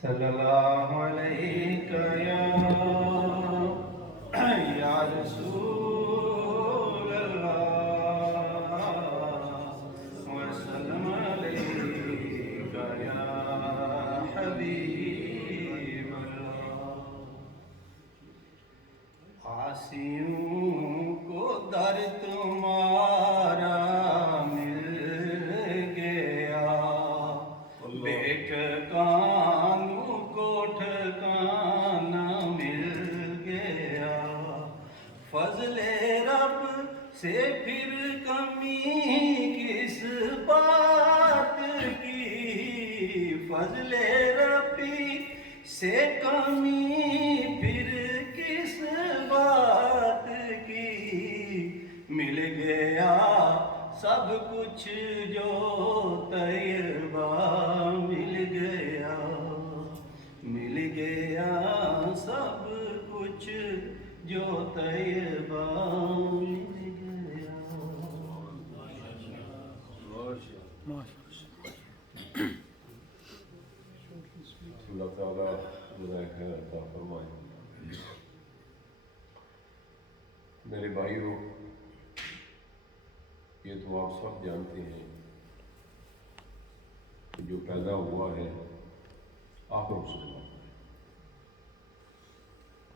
صلی اللہ علیہ یا رسول اللہ وسلم علیک یا حبیب اللہ۔ عاصیوں کو در تمہارا مل گیا، بیٹ کانوں کو ٹھکانا مل گیا، فضل رب سے پھر کمی کس بات کی، فضل ربی سے کمی پھر کس بات کی، مل گیا سب کچھ جو طیبہ، مل گیا مل گیا سب کچھ جو طیبہ، مل گیا۔ اللہ تعالیٰ جزائے خیر عطا فرمائے۔ میرے بھائیوں، یہ تو آپ سب جانتے ہیں کہ جو پیدا ہوا ہے آخر مسلمان ہے،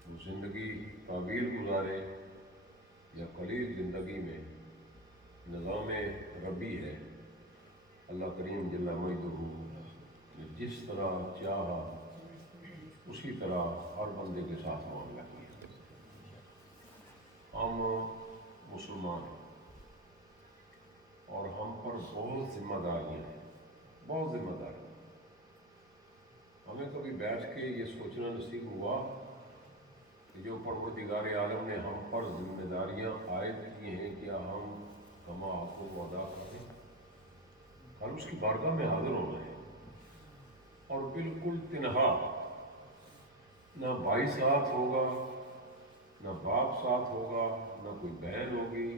وہ زندگی طویل گزارے یا قلیل زندگی میں نظام ربی ہے۔ اللہ کریم جل مجدہ نے جس طرح چاہا اسی طرح ہر بندے کے ساتھ معاملہ کیا۔ ہم مسلمان ہیں اور ہم پر بہت ذمہ داریاں ہیں، بہت ذمہ داریاں۔ ہمیں کبھی بیٹھ کے یہ سوچنا نصیب ہوا کہ جو پروردگار عالم نے ہم پر ذمہ داریاں عائد کی ہیں، کیا ہم کما حق کو ادا کریں؟ کل اس کی بارگاہ میں حاضر ہونا ہے اور بالکل تنہا، نہ بھائی ساتھ ہوگا، نہ باپ ساتھ ہوگا، نہ کوئی بہن ہوگی،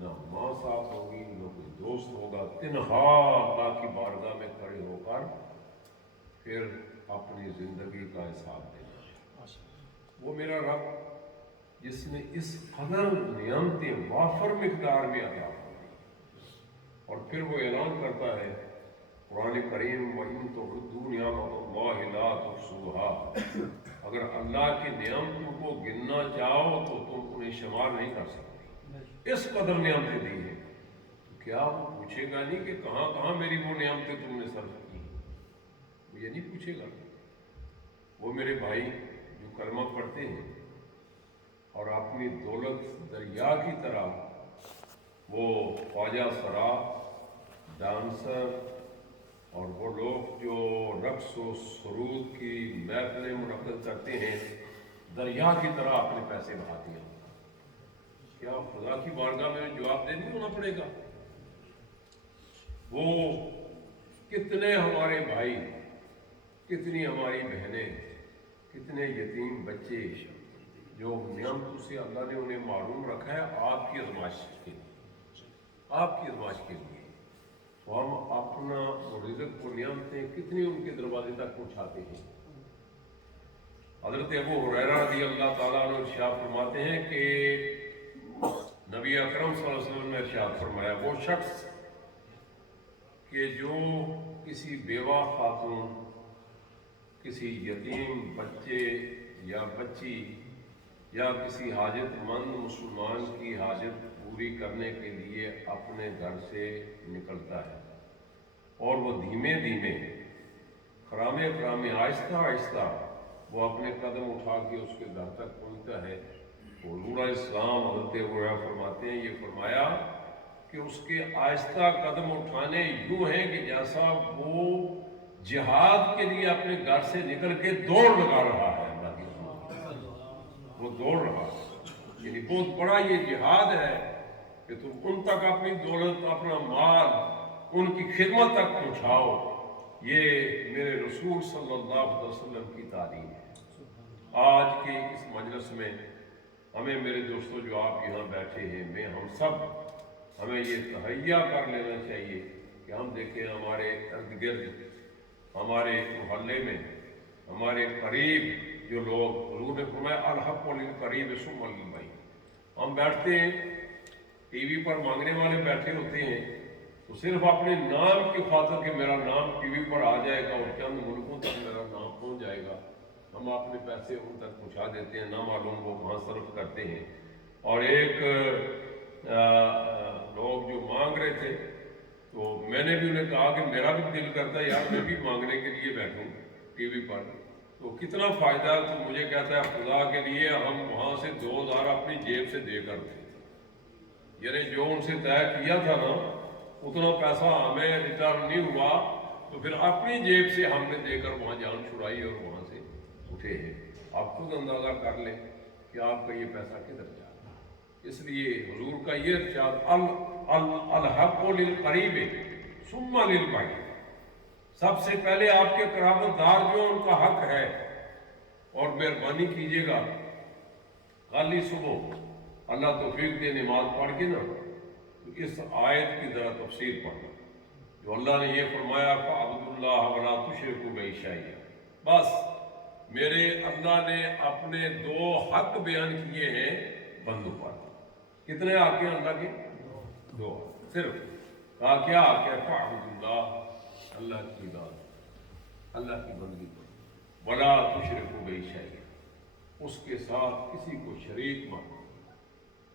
نہ ماں ساتھ ہوگی، نہ کوئی دوست ہوگا، تنہا اللہ کی بارگاہ میں کھڑے ہو کر پھر اپنی زندگی کا حساب دینا ہے۔ وہ میرا رب جس نے اس قدر نعمتیں وافر مقدار میں عطا فرمائی، اور پھر وہ اعلان کرتا ہے قرآن کریم وَإِن تَعُدُّوا نِعْمَتَ اللَّهِ لَا تُحْصُوهَا، اگر اللہ کی نعمتوں کو گننا چاہو تو تم انہیں شمار نہیں کر سکتے، اس قدر نعمتیں دی ہیں۔ تو کیا وہ پوچھے گا نہیں کہ کہاں کہاں میری وہ نعمتیں تم نے صرف کی؟ وہ یہ نہیں پوچھے گا۔ وہ میرے بھائی جو کلمہ پڑھتے ہیں اور اپنی دولت دریا کی طرح، وہ خواجہ سرا، ڈانسر اور وہ لوگ جو رقص و سرود کی محفلیں منعقد کرتے ہیں، دریا کی طرح اپنے پیسے بہاتے ہیں، کیا خدا کی بارگاہ میں جواب دہ نہیں ہونا پڑے گا؟ وہ کتنے ہمارے بھائی، کتنی ہماری بہنیں، کتنے یتیم بچے جو نعمتوں سے اللہ نے انہیں معروم رکھا ہے آپ کی آزمائش کے لیے، آپ کی آزمائش کے لیے، تو ہم اپنا رزق کو نعمتیں کتنی ان کے دروازے تک پہنچاتے ہیں۔ حضرت ابو ہریرہ رضی اللہ تعالیٰ عنہ ارشاد فرماتے ہیں کہ نبی اکرم صلی اللہ علیہ وسلم نے ارشاد فرمایا، وہ شخص کہ جو کسی بیوہ خاتون، کسی یتیم بچے یا بچی یا کسی حاجت مند مسلمان کی حاجت پوری کرنے کے لیے اپنے گھر سے نکلتا ہے اور وہ دھیمے دھیمے، خرامے خرامے، آہستہ آہستہ وہ اپنے قدم اٹھا کے اس کے گھر تک پہنچتا ہے، تو حضور اسلام حضرت ہریرہ فرماتے ہیں، یہ فرمایا کہ اس کے آہستہ قدم اٹھانے یوں ہیں کہ جیسا وہ جہاد کے لیے اپنے گھر سے نکل کے دوڑ لگا رہا ہے، اللہ کی رحمت، وہ دوڑ رہا ہے، یعنی بہت بڑا یہ جہاد ہے کہ تم ان تک اپنی دولت، اپنا مال ان کی خدمت تک پہنچاؤ۔ یہ میرے رسول صلی اللہ علیہ وسلم کی تعلیم ہے۔ آج کے اس مجلس میں ہمیں میرے دوستوں جو آپ یہاں بیٹھے ہیں، میں ہم سب ہمیں یہ تہیہ کر لینا چاہیے کہ ہم دیکھیں ہمارے ارد گرد، ہمارے محلے میں، ہمارے قریب جو لوگ، حضور نے فرمایا الحق للقریب ثم للبعید، ہم بیٹھتے ہیں ٹی وی پر مانگنے والے بیٹھے ہوتے ہیں تو صرف اپنے نام کی خاطر کہ میرا نام ٹی وی پر آ جائے گا اور چند ملکوں تک میرا نام پہنچ جائے گا، ہم اپنے پیسے ان تک پہنچا دیتے ہیں، نہ معلوم وہ کہاں صرف کرتے ہیں۔ اور ایک لوگ جو مانگ رہے تھے تو میں نے بھی انہیں کہا کہ میرا بھی دل کرتا ہے یار میں بھی مانگنے کے لیے بیٹھوں ٹی وی پر، تو کتنا فائدہ، تو مجھے کہتا ہے خدا کے لیے ہم وہاں سے 2000 اپنی جیب سے دے کر تھے، یعنی جو ان سے طے کیا تھا نا اتنا پیسہ ہمیں ریٹرن نہیں ہوا، تو پھر اپنی جیب سے ہم نے دے کر وہاں جان چھڑائی اور وہاں سے اٹھے ہیں۔ آپ خود اندازہ کر لیں کہ آپ کا یہ پیسہ کدھر جا رہا ہے۔ اس لیے حضور کا یہ ارشاد الحق للقریب ثم للبعید، سب سے پہلے آپ کے قرابت دار جو ان کا حق ہے، اور مہربانی کیجیے گا کل ہی صبح اللہ توفیق دے نماز پڑھ کے نا تو اس آیت کی ذرا تفسیر پڑھنا، جو اللہ نے یہ فرمایا فَاعْبُدُوا اللَّهَ وَلَا تُشْرِكُوا بِهِ شَيْئًا، بس میرے اللہ نے اپنے 2 حق بیان کیے ہیں بندوں پر۔ کتنے حق ہیں اللہ کے؟ 2، صرف کہا کیا حق ہے؟ فَاعْبُدُوا اللَّهَ، اللہ کی عبادت، اللہ کی بندگی کرو، وَلَا تُشْرِكُوا بِهِ شَيْئًا، اس کے ساتھ کسی کو شریک مت،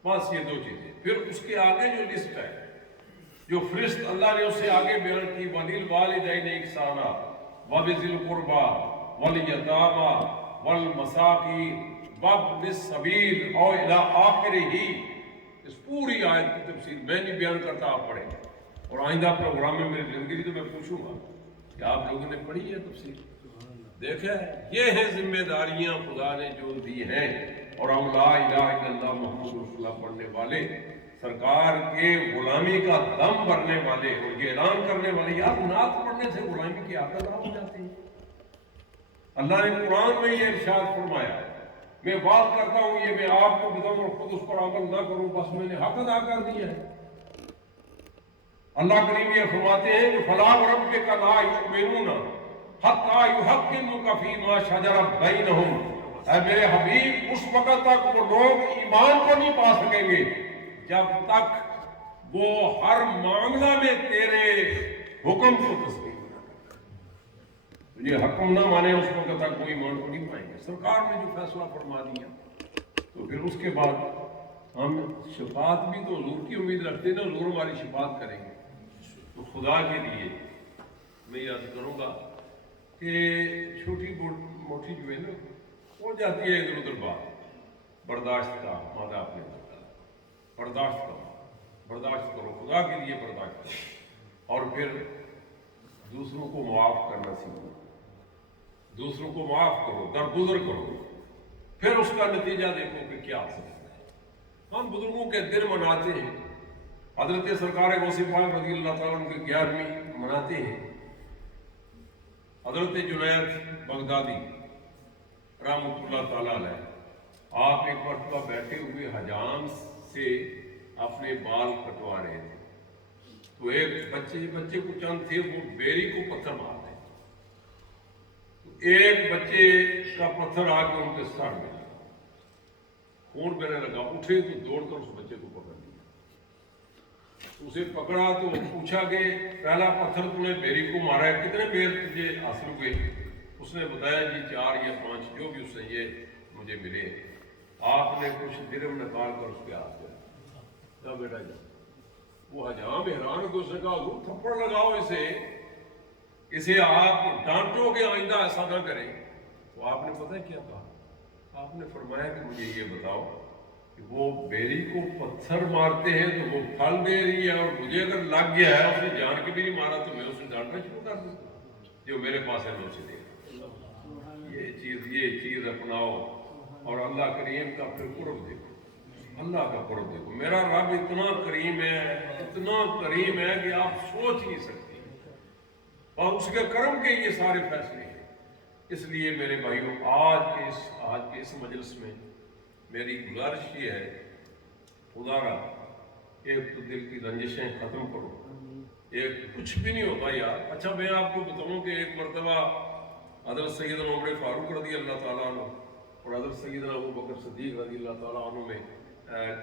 بس یہ 2 چیزیں۔ پھر اس کے آگے جو لسٹ ہے، جو فہرست اللہ نے اس سے آگے بیان کی، وَلِلْوَالِدَيْنِ إِحْسَانًا وَبِذِي الْقُرْبَى وَالْيَتَامَى وَالْمَسَاكِينِ وَابْنِ السَّبِيلِ اور إِلَىٰ آخِرِهِ، اس پوری آیت کی تفسیر میں نہیں بیان کرتا، آپ پڑھیں، اور آئندہ پروگرام میں میری زندگی تو میں پوچھوں گا کہ آپ لوگوں نے پڑھی ہے تفسیر؟ دیکھیں یہ ہیں ذمہ داریاں خدا نے جو دی ہیں، اور ہم لا الہ الا اللہ محمد رسول اللہ پڑھنے والے، سرکار کے غلامی کا دم بھرنے والے اور یہ اعلان کرنے والے، یار نعت پڑھنے سے غلامی کی عادت ہو جاتی ہے۔ اللہ نے قرآن میں یہ ارشاد فرمایا، میں بات کرتا ہوں یہ میں آپ کو بتاؤں اور خود اس پر عمل نہ کروں، بس میں نے حق ادا کر دیا ہے۔ اللہ کریم یہ فرماتے ہیں کہ فَلَا وَرَبِّكَ لَا يُؤْمِنُونَ حَتَّىٰ يُحَكِّمُوكَ فِي مَا شَجَرَ بَيْنَهُمْ، اے میرے حبیب اس وقت تک وہ لوگ ایمان کو نہیں پا سکیں گے جب تک وہ ہر معاملہ میں تیرے حکم کو تسلیم نہ کریں۔ یہ حکم نہ مانے اس وقت تک وہ ایمان کو نہیں پائیں گے۔ سرکار نے جو فیصلہ فرما دیا تو پھر اس کے بعد ہم شفاعت بھی تو حضور کی امید رکھتے ہیں نا، حضور ہماری شفاعت کریں گے، تو خدا کے لیے میں یاد کروں گا کہ چھوٹی موٹی جو ہے نا ہو جاتی ہے ادھر ادھر بات، برداشت کا مادہ آپ نے بتایا، برداشت کرو، برداشت کرو، خدا کے لیے برداشت کرو، اور پھر دوسروں کو معاف کرنا سیکھو، دوسروں کو معاف کرو، درگزر کرو، پھر اس کا نتیجہ دیکھو کہ کیا حاصل ہوتا ہے۔ ہم بزرگوں کے دن مناتے ہیں، حضرت سرکار غوث پاک رضی اللہ تعالیٰ عنہ کی 11ویں مناتے ہیں، حضرت جنید بغدادی رحمۃ اللہ تعالیٰ علیہ، آپ ایک مرتبہ بیٹھے ہوئے حجام سے اپنے بال کٹوا رہے تھے، تو ایک بچے کو چند تھے، وہ بیری کو پتھر مارتے، تو ایک بچے کا پتھر آ کے ان کے سر میں لگا، خون بہنے لگا، اٹھے تو دوڑ کر اس بچے کو پکڑ لیا، اسے پکڑا تو پوچھا کہ پہلا پتھر تم نے بیری کو مارا ہے، کتنے بیر تجھے حاصل ہوئے؟ اس نے بتایا جی 4 یا 5 جو بھی اس سے یہ مجھے ملے۔ آپ نے کچھ درم نکال کر اس کے ہاتھ میں بیٹا جا، وہ حجام حیران کو اس نے کہا حضور تھپڑ لگاؤ اسے آپ ڈانٹو کہ آئندہ ایسا نہ کرے۔ تو آپ نے پتہ کیا کہا؟ آپ نے فرمایا کہ مجھے یہ بتاؤ کہ وہ بیری کو پتھر مارتے ہیں تو وہ پھل دے رہی ہے، اور مجھے اگر لگ گیا ہے اس نے جان کے بھی نہیں مارا تو میں اسے ڈانٹنا شروع کر دوں، جو میرے پاس ہے میں اسے دے گا۔ یہ چیز اپناؤ، اور اللہ کریم کا پھر قرب دیکھو، اللہ کا قرب دیکھو۔ میرا رب اتنا کریم ہے، اتنا کریم ہے کہ آپ سوچ نہیں سکتے۔ اور اس کے کرم کے یہ سارے فیصلے ہیں۔ اس لیے میرے بھائیوں، آج کے اس مجلس میں میری گزارش یہ ہے، خدا را ایک تو دل کی رنجشیں ختم کرو، ایک کچھ بھی نہیں ہوتا یار۔ اچھا میں آپ کو بتاؤں کہ ایک مرتبہ حضرت سیدنا عمر فاروق رضی اللہ تعالیٰ عنہ اور حضرت سیدنا ابو بکر صدیق رضی اللہ تعالیٰ عنہ میں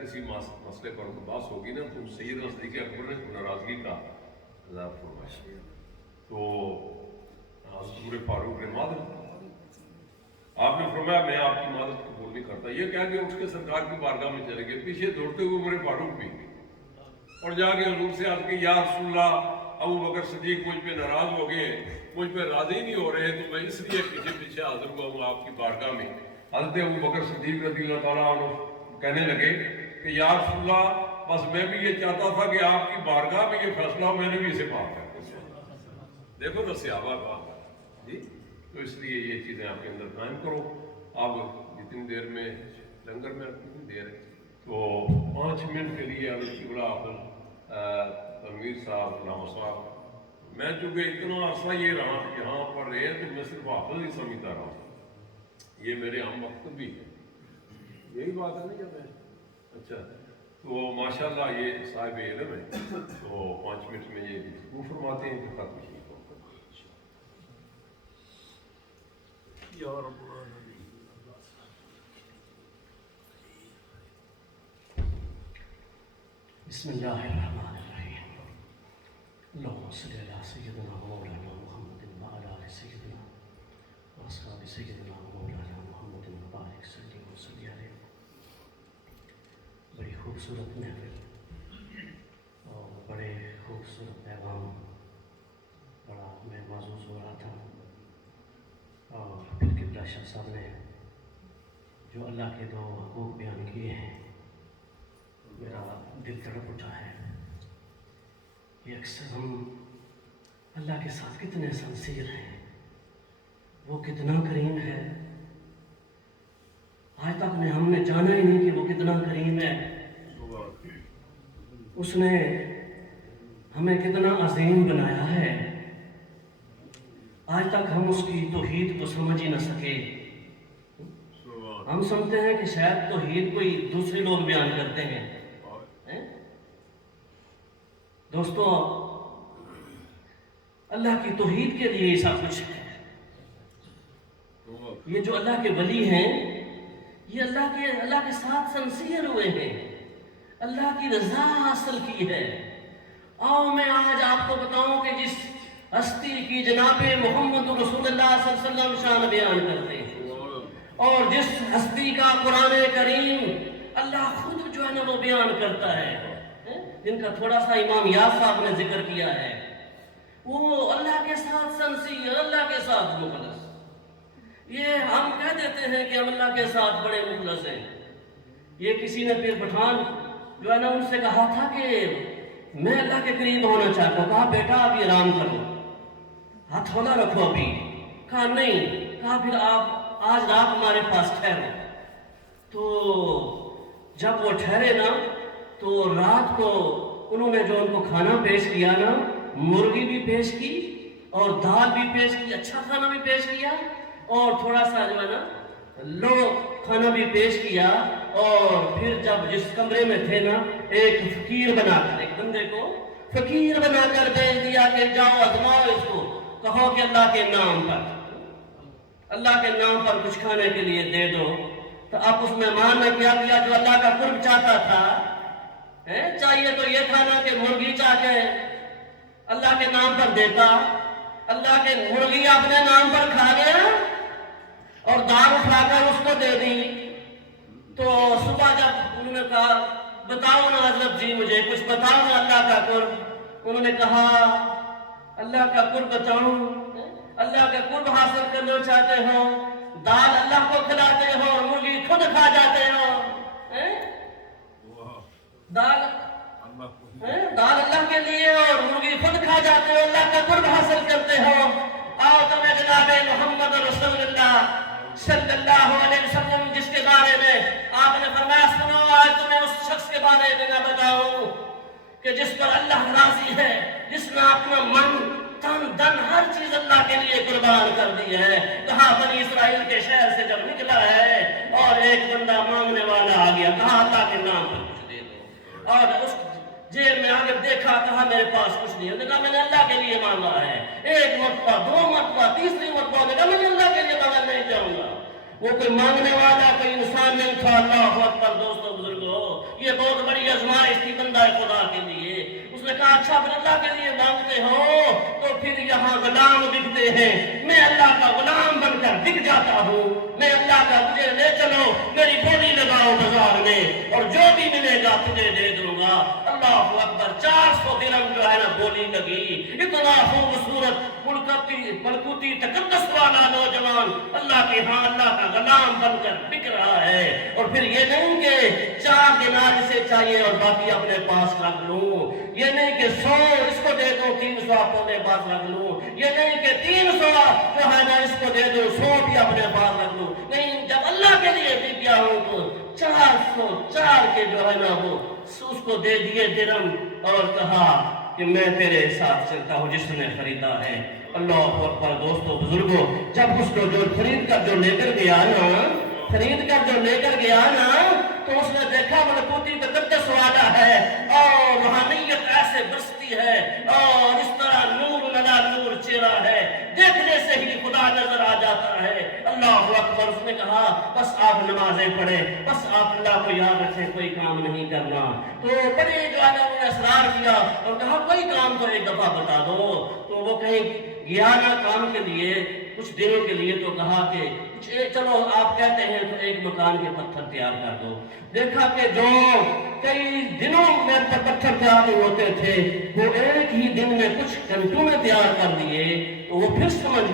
کسی مسئلے پر بحث ہوگی نا، تو سیدنا صدیق اکبر نے ناراضگی کا اظہار فرمایا، تو حضرت عمر فاروق نے معذرت، آپ نے فرمایا میں آپ کی معذرت قبول نہیں کرتا۔ یہ کہہ کے اٹھ کے سرکار کی بارگاہ میں چلے گئے، پیچھے دوڑتے ہوئے عمر فاروق بھی اور جا کے حضور سے عرض کی، یا رسول اللہ، ابو بکر صدیق مجھ پہ ناراض ہو گئے، مجھ پہ راضی نہیں ہو رہے، تو میں اس لیے پیچھے حاضر ہوا ہوں آپ کی بارگاہ میں۔ حضرت ابو بکر صدیق رضی اللہ تعالیٰ عنہ کہنے لگے کہ یا رسول اللہ، بس میں بھی یہ چاہتا تھا کہ آپ کی بارگاہ میں یہ فیصلہ ہو، میں نے بھی اسے پاک کر دیا۔ دیکھو نا صحابہ کا جی، تو اس لیے یہ چیزیں آپ کے اندر قائم کرو۔ اب جتنی دیر میں لنگر میں کتنی دیر ہے، تو 5 منٹ کے لیے علی قبلہ تنویر صاحب، علامہ صاحب، میں چونکہ اتنا عرصہ یہ رہا یہاں پر رہے تو میں صرف حافظ ہی سمجھتا رہا ہوں، یہ میرے ہم وقت بھی ہے، یہی بات ہے نا جب ہے۔ اچھا، تو ماشاءاللہ یہ صاحب علم ہے، تو 5 منٹ میں یہ گفتگو فرماتے ہیں کہ ختم شریف یا رب العالمین۔ بسم اللہ الرحمن الرحیم، اللہم صلی علی سیدنا و مولانا محمد وعلی آل سیدنا و اصحاب سیدنا و مولانا محمد مبارک صلی اللہ وسلم علیہ۔ بڑی خوبصورت محفل اور بڑے خوبصورت پیغام، بڑا میں محظوظ ہو رہا تھا، اور پھر قبلہ شاہ صاحب نے جو اللہ کے 2 حقوق بیان کیے ہیں، میرا دل تڑپ اٹھا ہے کہ اکثر ہم اللہ کے ساتھ کتنے سنسیر ہیں، وہ کتنا کریم ہے، آج تک ہم نے جانا ہی نہیں کہ وہ کتنا کریم ہے، اس نے ہمیں کتنا عظیم بنایا ہے، آج تک ہم اس کی توحید کو سمجھ ہی نہ سکے۔ ہم سمجھتے ہیں کہ شاید توحید کوئی دوسرے لوگ بیان کرتے ہیں۔ دوستو، اللہ کی توحید کے لیے سب کچھ ہے۔ یہ جو اللہ کے ولی ہیں، یہ اللہ کے ساتھ سنسیر ہوئے ہیں، اللہ کی رضا حاصل کی ہے۔ آؤ میں آج آپ کو بتاؤں کہ جس ہستی کی جناب محمد رسول اللہ صلی اللہ علیہ وسلم شان بیان کرتے ہیں، اور جس ہستی کا قرآن کریم اللہ خود جو ہے نا وہ بیان کرتا ہے، جن کا تھوڑا سا امام یاس صاحب نے ذکر کیا ہے، وہ اللہ کے ساتھ سنسیر، اللہ کے ساتھ مخلص۔ یہ ہم کہہ دیتے ہیں کہ ہم اللہ کے ساتھ بڑے مخلص ہیں۔ یہ کسی نے پیر پٹھان جو ہے نا ان سے کہا تھا کہ میں اللہ کے قریب ہونا چاہتا ہوں، کہا بیٹا ابھی آرام کرو، ہاتھ ہولہ رکھو ابھی، کہا نہیں، کہا پھر آپ آج رات ہمارے پاس ٹھہرو۔ تو جب وہ ٹھہرے نا تو رات کو انہوں نے جو ان کو کھانا پیش کیا نا، مرغی بھی پیش کی اور دال بھی پیش کی، اچھا کھانا بھی پیش کیا، اور تھوڑا سا جو ہے نا لو کھانا بھی پیش کیا، اور پھر جب جس کمرے میں تھے نا ایک فقیر بنا کر، ایک بندے کو فقیر بنا کر بھیج دیا کہ جاؤ ازماؤ اس کو، کہو کہ اللہ کے نام پر کچھ کھانے کے لیے دے دو۔ تو اب اس مہمان نے کیا کیا جو اللہ کا قرب چاہتا تھا، چاہیے تو یہ تھا نا کہ مرغی چاہ کے اللہ کے نام پر دیتا، اللہ کے مرغی اپنے نام پر کھا گیا اور دال اٹھا کر اس کو دے دی۔ تو صبح جب انہوں نے کہا بتاؤ نا حضرت جی مجھے کچھ بتاؤ نا اللہ کا قرب، انہوں نے کہا اللہ کا قرب بتاؤں، اللہ کا قرب حاصل کرنا چاہتے ہو، دال اللہ کو کھلاتے ہو اور مرغی خود کھا جاتے ہو، دال اللہ کے لیے اور مرغی خود کھا جاتے ہو، اللہ کا قرب حاصل کرتے ہو، آؤ تمہیں جناب محمد رسول اللہ صلی اللہ علیہ وسلم جس کے بارے میں آپ نے فرمایا سنو، آج تمہیں اس شخص کے بارے میں نہ بتاؤں کہ جس پر اللہ راضی ہے، جس نے اپنا من تن دن ہر چیز اللہ کے لیے قربان کر دی ہے. کہا بنی اسرائیل کے شہر سے جب نکلا ہے اور ایک بندہ مانگنے والا آ گیا, کہا اللہ کے نام پر کچھ دے دو, اور اس جیب میں آگے دیکھا, کہا میرے پاس کچھ نہیں ہے, کہا میں نے اللہ کے لیے مانگا ہے. ایک مرتبہ, دو مرتبہ, تیسری مرتبہ نے کہا میں نے اللہ کے لیے مانگا, نہیں جاؤں گا. وہ کوئی مانگنے والا کوئی انسان نہیں تھا. اللہ اکبر دوستو بزرگو, یہ بہت بڑی آزمائش تھی بندہ خدا کے لیے. اس نے کہا اچھا پھر اللہ کے لیے مانگتے ہو تو پھر یہاں غلام بکتے ہیں, میں اللہ کا غلام بن کر بک جاتا ہوں. میں اللہ کا, مجھے لے چلو, میری بولی لگاؤ بازار میں, اور جو بھی ملے گا تجھے دے دوں گا. اللہ اکبر, 400 درہم جو ہے نا بولی لگی. اتنا خوبصورت ملکوتی تقدس والا نوجوان اللہ کے ہاں اللہ کا غلام بن کر بک رہا ہے. اور پھر یہ نہیں کہ 4 دینار اسے چاہیے اور باقی اپنے پاس رکھ لوں, یہ نہیں کہ 100 اس کو دے دوں, 300 اپنے پاس رکھ لوں, یہ نہیں کہ 300 جو ہے نا اس کو دے دوں, 100 بھی اپنے پاس رکھ لوں. نہیں, جب اللہ کے لیے بھی کیا ہوں تو 404 کے جو ہے نا وہ اس کو دے دیے درہم, اور کہا کہ میں تیرے ساتھ چلتا ہوں جس نے خریدا ہے. اللہ اکبر دوستو بزرگوں, جب اس کو جو خرید کر جو لے کر گیا نا تو اس نے دیکھا ملکوتی تقدس والا ہے اور روحانیت ایسے برستی ہے اور اس طرح نور لگا نور چہرہ ہے, دیکھنے سے ہی خدا نظر آ جاتا ہے. اللہ اکبر. اس نے کہا بس آپ نمازیں پڑھیں, بس آپ اللہ کو یاد رکھیں, کوئی کام نہیں کرنا. تو بڑے جو ہے انہوں نے اصرار کیا اور کہا کوئی کام تو ایک دفعہ بتا دو. تو وہ کہیں گیا نا کام کے لیے کچھ دنوں کے لیے, تو کہا کہ چلو آپ کہتے ہیں تو ایک مکان کے پتھر تیار کر دو. دیکھا کہ جو کئی دنوں میں پتھر تیار ہوتے تھے وہ ایک ہی دن میں کچھ گھنٹوں میں تیار کر دیے. تو وہ پھر سمجھ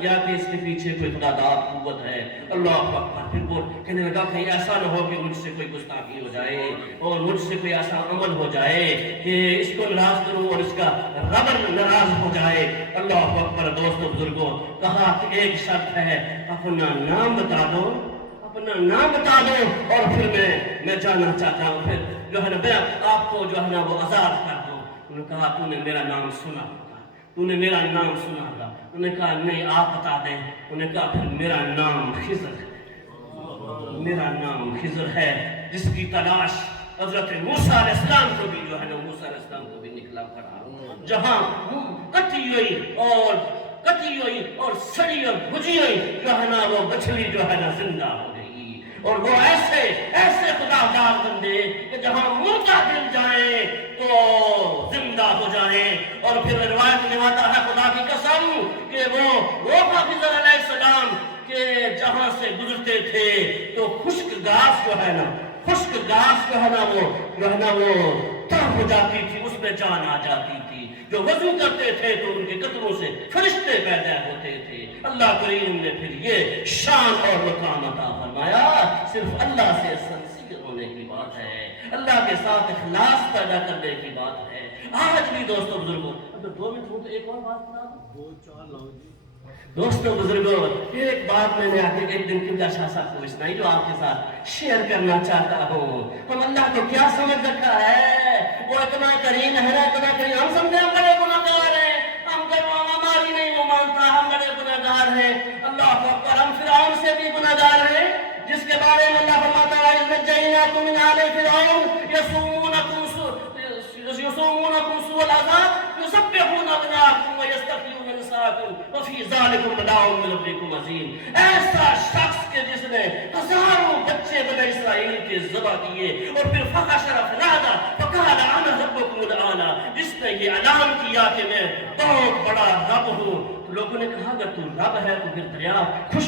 گیا کہ اس کے پیچھے کوئی خداداد قوت ہے. اللہ اکبر. پھر وہ کہنے لگا کہیں ایسا نہ ہو کہ مجھ سے کوئی گستاخی ہو جائے اور مجھ سے کوئی ایسا عمل ہو جائے کہ اس کو ناراض کروں اور اس کا رب ناراض ہو جائے. اللہ اکبر دوستو بزرگوں, کہا کہ ایک شرط ہے, اپنا نام بتا دو اور پھر میں جانا چاہتا ہوں, پھر جو ہے نا میں آپ کو جو ہے نا وہ آزاد کر دوں. انہوں نے کہا تو نے میرا نام سنا ہوگا. انہوں نے کہا نہیں آپ بتا دیں. انہوں نے کہا پھر میرا نام خضر ہے, جس کی تلاش حضرت موسیٰ علیہ السلام کو بھی جو ہے نا موسیٰ علیہ السلام کو بھی نکلا پڑا, جہاں کٹی ہوئی اور سڑی اور بجھی ہوئی جو ہے نا وہ مچھلی جو ہے نا زندہ ہو گئی. اور وہ ایسے خدادار بندے کہ جہاں مردہ دل جائیں تو زندہ ہو جائیں. اور پھر روایت میں آتا ہے خدا کی قسم کہ وہ خضر علیہ السلام کہ جہاں سے گزرتے تھے تو خشک گھاس جو ہے نا وہ تر ہو جاتی تھی, اس میں جان آ جاتی تھی. جو وضو کرتے تھے تو ان کے قدموں سے فرشتے پیدا ہوتے تھے. اللہ کریم نے پھر یہ شان اور مقام عطا فرمایا. صرف اللہ سے سنسیئر ہونے کی بات ہے, اللہ کے ساتھ اخلاص پیدا کرنے کی بات ہے. آج بھی دوستو بزرگوں, اگر 2 منٹ ہو تو ایک اور بات بتا دوں. 2-4 لاؤ جی. دوستو بزرگوں, ایک بات میں نے ایک دن قبلہ شاہ صاحب کو سنائی جو آپ کے ساتھ شیئر کرنا چاہتا ہوں. ہم اللہ کو کیا سمجھ رکھا ہے, وہ اتنا کریم ہے نا, اتنا کریم. ہم سمجھے ہم بڑے گناہگار ہیں, ہماری نہیں وہ مانتا, ہم بڑے گناہگار ہیں. اللہ اکبر. ہم فرعون سے بھی گناہگار ہیں, جس کے بارے میں اللہ فرماتا ہے نجیناکم من آل فرعون یصومونکم سوء العذاب یذبحون ابناءکم ویستحیون نساءکم وفی ذلکم بلاء من ربکم عظیم. ایسا شخص کے جس نے ہزاروں بچے بنی اسرائیل کے ذبح کیے اور پھر فحشر فنادى فقال انا ربکم الاعلی, جس نے یہ اعلان کیا کہ میں بہت بڑا رب ہوں. لوگوں نے کہا اگر تو رب ہے تو پھر دریا خوش